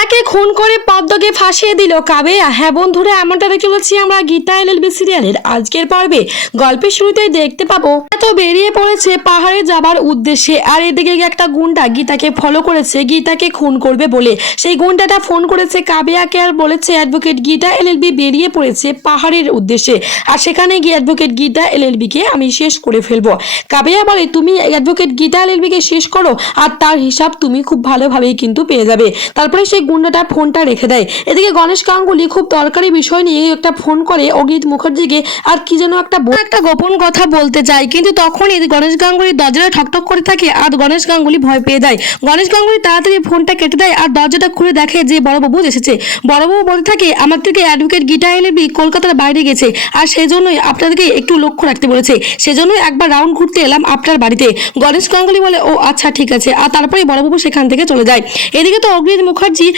গীতাকে খুন করে পদ্মকে ফাঁসিয়ে দিল কাবেয়া হ্যাঁ বন্ধুরা, এমনটা দেখতে চলেছি আমরা গীতা এল এলএলবি সিরিয়ালের আজকের পর্বে। গল্পের শুরুতে দেখতে পাবো তো বেরিয়ে পড়েছে পাহাড়ে যাবার উদ্দেশ্যে। আর এদিকে একটা গুন্ডা গীতাকে ফলো করেছে, গীতাকে খুন করবে বলে। সেই গুন্ডাটা ফোন করেছে কাবেয়াকে আর বলেছে অ্যাডভোকেট গীতা এলএলবি বেরিয়ে পড়েছে পাহাড়ের উদ্দেশ্যে। আর সেখানে গিয়ে অ্যাডভোকেট গীতা এলএলবিকে আমি শেষ করে ফেলব। কাবেয়া বলে, তুমি অ্যাডভোকেট গীতা এলএলবিকে শেষ করো, আর তার হিসাব তুমি খুব ভালোভাবেই কিন্তু পেয়ে যাবে। তারপরে সেই গুন্ডাটা ফোনটা রেখে দেয়। এদিকে গণেশ গাঙ্গুলি খুব দরকারি বিষয় নিয়ে একটা ফোন করে অগিত মুখার্জিকে, আর কি যেন একটা একটা গোপন কথা বলতে চায় কিন্তু তখনই গণেশ গাঙ্গুলি দরজাটা ঠকঠক করে থাকে আর গণেশ গাঙ্গুলি ভয় পেয়ে যায়। গণেশ গাঙ্গুলি তাড়াতাড়ি ফোনটা কেটে দেয় আর দরজাটা খুলে দেখে যে বড়বাবু এসেছে। বড়বাবু বলতে থাকে, আমার থেকে অ্যাডভোকেট গীতা এলবি কলকাতার বাইরে গেছে আর সেই জন্যই আপনাদেরকে একটু লক্ষ্য রাখতে বলেছে। সেজন্যই একবার রাউন্ড ঘুরতে এলাম আপনার বাড়িতে। গণেশ গাঙ্গুলি বলে, ও আচ্ছা ঠিক আছে। আর তারপরে বড়বাবু সেখান থেকে চলে যায়। এদিকে তো অগ্রিত মুখার্জি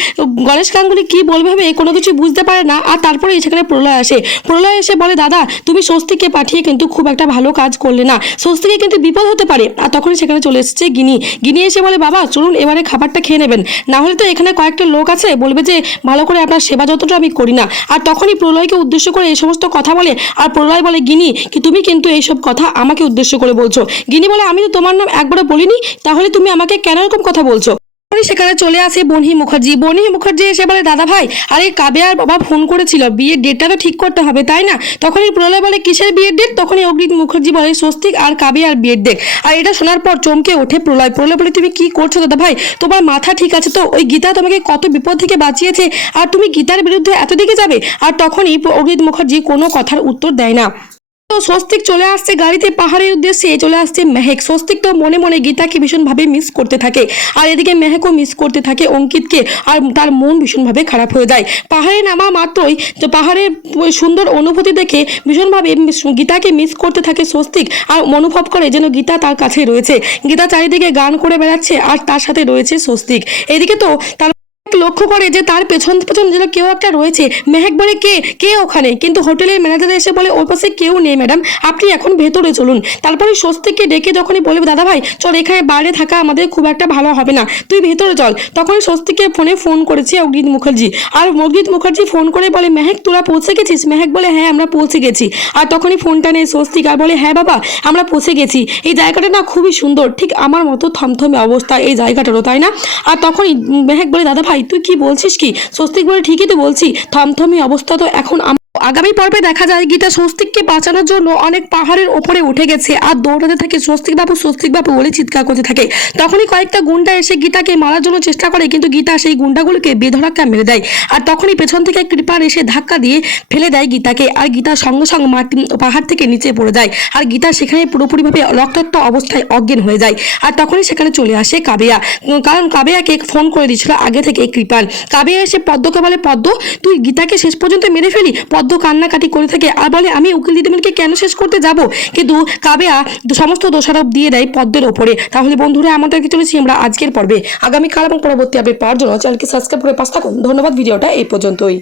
গণেশ গাঙ্গুলি কি বলবে ভেবে কোনো কিছু বুঝতে পারে না, আর তারপরে সেখানে প্রলয় আসে। প্রলয় এসে বলে, দাদা, তুমি স্বস্তিকে পাঠিয়ে কিন্তু খুব একটা ভালো কাজ করলে না। স্বস্তিকে কিন্তু বিপদ হতে পারে। আর তখনই সেখানে চলে এসেছে গিনি। গিনি এসে বলে, বাবা, চলুন এবারে খাবারটা খেয়ে নেবেন। না হলে তো এখানে কয়েকটা লোক আছে, বলবে যে, ভালো করে আপনার সেবা যতটা আমি করি না। আর তখনই প্রলয়কে উদ্দেশ্য করে এই সমস্ত কথা বলে, আর প্রলয় বলে, গিনি, কি তুমি কিন্তু এইসব কথা আমাকে উদ্দেশ্য করে বলছো? গিনি বলে, আমি তো তোমার নাম একবারও বলিনি, তাহলে তুমি আমাকে কেন এরকম কথা বলছো? সেখানে চলে আসে বনহি মুখার্জি। বনহি মুখার্জি এসে বলে, দাদা ভাই, আরে কাবে আর বাবা ফোন করেছিল, বিয়ের ডেটটা তো ঠিক করতে হবে, তাই না? তখনই প্রলয় বলে, কিসের বিয়ের ডেট তখনই অগ্রিত মুখার্জি বলে, স্বস্তিক আর কাবে আর বিয়ের ডেট আর এটা শোনার পর চমকে ওঠে প্রলয়। প্রলয় বলে, তুমি কি করছ দাদা ভাই? তোমার মাথা ঠিক আছে তো? ওই গীতা তোমাকে কত বিপদ থেকে বাঁচিয়েছে, আর তুমি গীতার বিরুদ্ধে এত দিকে যাবে? আর তখনই অগ্রিত মুখার্জি কোনো কথার উত্তর দেয় না। স্বস্তিক চলে আসছে গাড়িতে, পাহাড়ের উদ্দেশ্যে চলে আসছে মেহেক। স্বস্তিক তো মনে মনে গীতাকে ভীষণভাবে মিস করতে থাকে। আর এদিকে মেহেকও মিস করতে থাকে অঙ্কিতকে, আর তার মন ভীষণভাবে খারাপ হয়ে যায়। পাহাড়ে নামা মাত্রই তো পাহাড়ের সুন্দর অনুভূতি দেখে ভীষণভাবে গীতাকে মিস করতে থাকে স্বস্তিক, আর অনুভব করে যেন গীতা তার কাছে রয়েছে। গীতা চারিদিকে গান করে বেড়াচ্ছে, আর তার সাথে রয়েছে স্বস্তিক। এদিকে তো তার লক্ষ্য করে যে তার পেছন পেছন যেন কেউ একটা রয়েছে। মেহেক বলে, কে? কে ওখানে? কিন্তু হোটেলের ম্যানেজার এসে বলে, ওর পাশে কেউ নেই, ম্যাডাম। আপনি এখন ভেতরে চলুন। তারপরে স্বস্তিককে ডেকে যখনই বলবে, দাদা ভাই, চল এখানে বাইরে থাকা আমাদের খুব একটা ভালো হবে না। তুই ভেতরে চল। তখনই স্বস্তিককে ফোনে ফোন করেছে অগ্রিত মুখার্জি। আর অগ্রিত মুখার্জি ফোন করে বলে, মেহেক, তোরা পৌঁছে গেছিস? মেহেক বলে হ্যাঁ আমরা পৌঁছে গেছি। আর তখনই ফোনটা নেই স্বস্তিক আর বলে হ্যাঁ বাবা, আমরা পৌঁছে গেছি। এই জায়গাটা না খুবই সুন্দর। ঠিক আমার মতো থমথমে অবস্থা এই জায়গাটারও, তাই না? আর তখনই মেহেক বলে, দাদা ভাই তুই কি বলছিস কি? স্বস্তিক বলে ঠিকই তো বলছি। থমথমে অবস্থা তো এখন আগামী পর্বে দেখা যায় গীতা স্বস্তিককে বাঁচানোর জন্য অনেক পাহাড়ের ওপরে উঠে গেছে আর দৌড়াতে থাকে স্বস্তিক বাবু স্বস্তিক বাবু বলে চিৎকার করতে থাকে। তখনই কয়েকটা গুন্ডা এসে গীতাকে মারার জন্য চেষ্টা করে, কিন্তু গীতা সেই গুন্ডাগুলোকে বেধড়াক্কা মেরে দেয়। আর তখনই পেছন থেকে কৃপার এসে ধাক্কা দিয়ে ফেলে দেয় গীতাকে আর গীতা সঙ্গে সঙ্গে মাটি পাহাড় থেকে নিচে পড়ে যায়। আর গীতা সেখানে পুরোপুরিভাবে রক্তাক্ত অবস্থায় অজ্ঞান হয়ে যায়। আর তখনই সেখানে চলে আসে কাবেয়া। কারণ কাবেয়াকে ফোন করে দিয়েছিল আগে থেকে কৃপান কাবেয়া এসে পদ্মকে বলে, পদ্ম, তুই গীতাকে শেষ পর্যন্ত মেরে ফেলি। পদ্ম কান্নাকাটি করে থাকে। আর বলে, আমি উকিল দিদিমণিকে কেন শেষ করতে যাব? কিন্তু কাবেয়া সমস্ত দোষারোপ দিয়ে দেয় পদ্মের ওপরে। তাহলে বন্ধুরা আমাদের আমাদেরকে চলেছি আমরা আজকের পর্বে। আগামীকাল এবং পরবর্তী আপডেট পাওয়ার জন্য চ্যানেলকে সাবস্ক্রাইব করে পাশ থাকুন। ধন্যবাদ ভিডিওটা এই পর্যন্তই।